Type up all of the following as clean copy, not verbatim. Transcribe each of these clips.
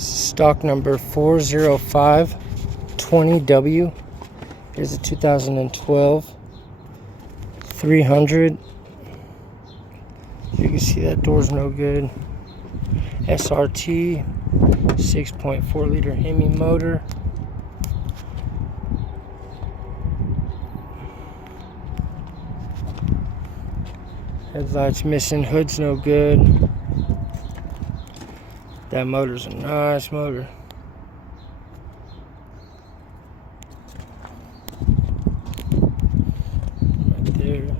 Stock number 40520W. Here's a 2012 C300. You can see that door's no good. SRT, 6.4 liter Hemi motor. Headlights missing, hood's no good. That motor's a nice motor. Right there.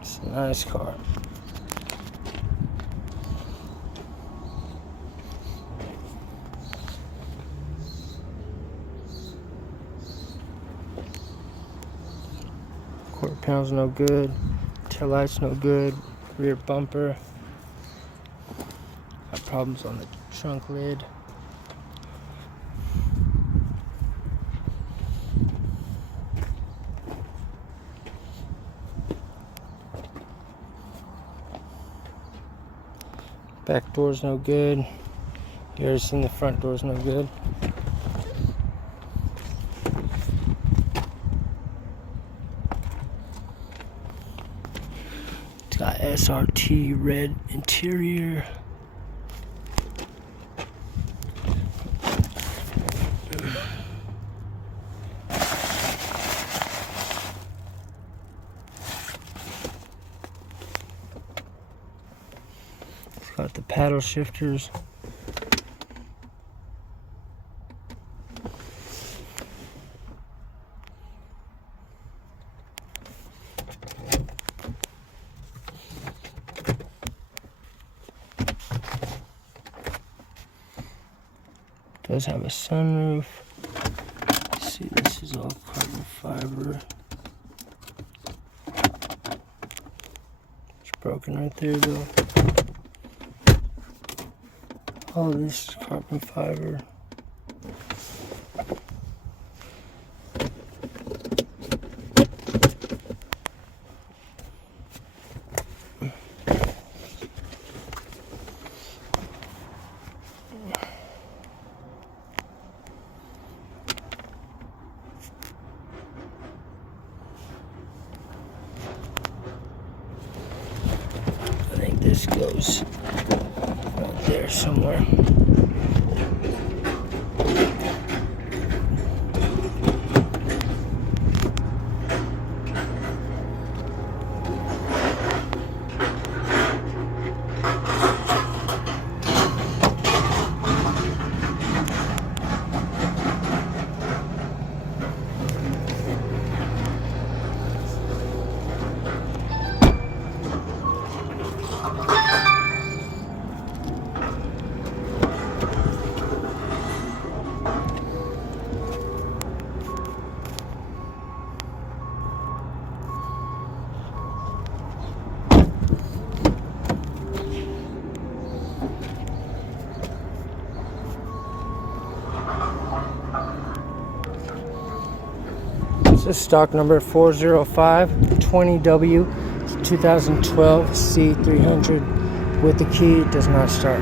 It's a nice car. Quarter pound's no good. Tail light's no good. Rear bumper. Got problems on the trunk lid. Back door's no good. You already seen the front door's no good. It's got SRT red interior. It's got the paddle shifters. Does have a sunroof. Let's see, this is all carbon fiber. It's broken right there though. All of this is carbon fiber. I think this goes right there somewhere. This is stock number 40520W. It's 2012 C300 with the key. It does not start.